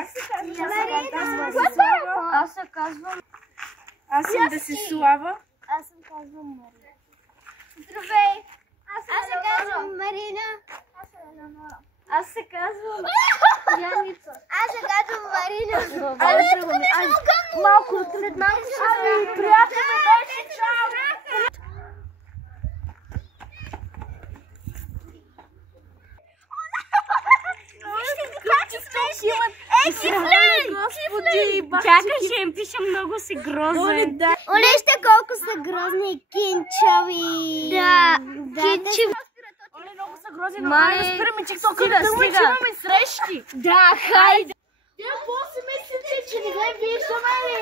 Аз се казвам. Аз съм Десислава. Аз се казвам Марина. Здравей! Аз се казвам Марина. Аз се казвам Яница. Аз се казвам Марина. Малко след малко ще приятел ме беше. Чао! Чакай, ще им пиша много си грозен. Олеща колко са грозни кинчави. Да, кинчави. Оле, много са грозни, но хайде да спираме тиктока да имаме срещи. Да, хайде. Тя после мислите, че не ме виждаме ли?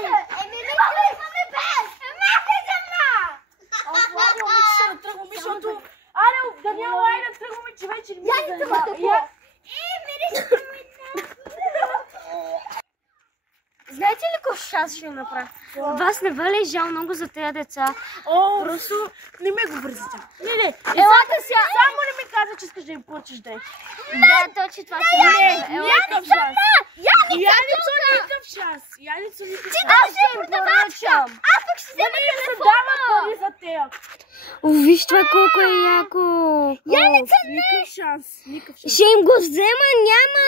Еми, имаме без. Влади, обича да тръгваме, защото... Аре, Даниела, айде да тръгваме, че вече не ми се занимава. Знаете ли какво шанс ще направя? Вас не бъде жал много за тези деца. Просто не ме го вързите. Не. Елата сега. Само не ми каза, че искаш да им плачеш дете. Да, точно това ще направя. Никакъв шанс. Яница, никакъв шанс. Аз ще им поръчам. Аз пък ще взема телефона. Пари за тея. Виж това колко е яко. Яница, никакъв шанс. Ще им го взема, няма.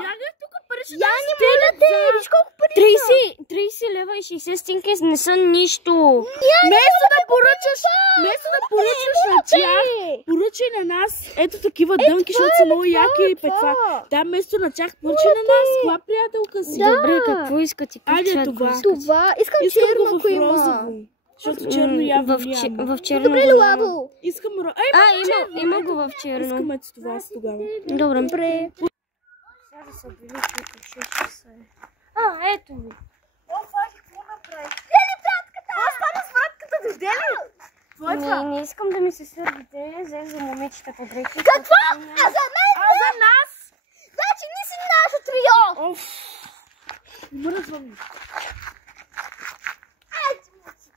Бягай тук пари ще Яни, моля те, виж колко пари са. 30 лева и 60 стинки не са нищо. Вместо да поръчаш на тях, поръчай на нас. Ето такива дънки, защото са много яки и петва. Да, вместо на тях поръчай на нас. Каква приятелка си? Добре, какво искате? Айде това. Това, искам черно, ако има. Защото черно явно няма. В черно. Добре, лабо. Искам Има го в черно. Искам ето това с тогава. Добре. Сега да са били тук 6 часа. Ето ми. Влади, какво направи? Не искам да ми се сърдите, взех за момичетата дрехи. Какво? А за мен? А за нас? Значи не си наше трио. Мръзвам.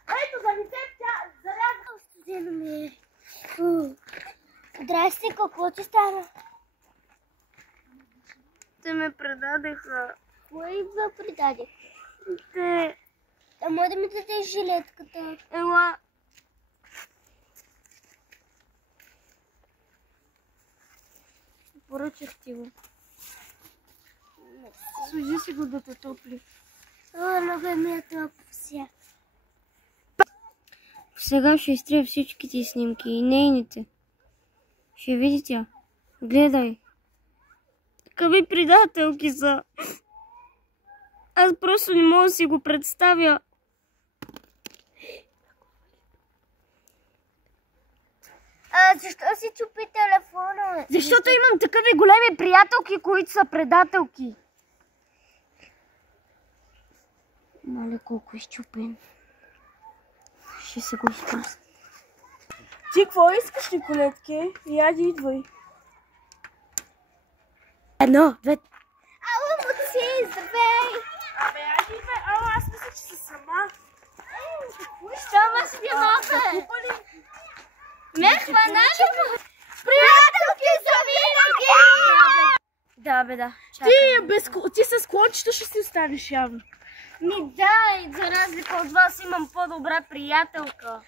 Ето за теб тя зарязва. Студено ми. Здрасти, какво ти стана? Те ме предадеха. Кой идва придаде? Те... А може да ми дадеш жилетката? Ела. Поръчах ти го. Служи си го да те топли. Много ми е топло сега. Сега ще изтрия всичките снимки и нейните. Ще видите. Гледай. Какви предателки са. Аз просто не мога да си го представя. Защо си чупи телефона? Защото имам такъви големи приятелки, които са предателки. Мале, колко е щупен. Ще се го изпусна. Ти какво искаш, Николетке? Яди, идвай. 1, 2. Ало, мъци, здравей! Абе, яди, идвай. Ало, аз мисля, че си сама. Що ме спимате? Ме хванали му! Приятелки за винаги! Да, бе, да. Ти с клончето ще си останеш явно. Ми да, и за разлика от вас имам по-добра приятелка.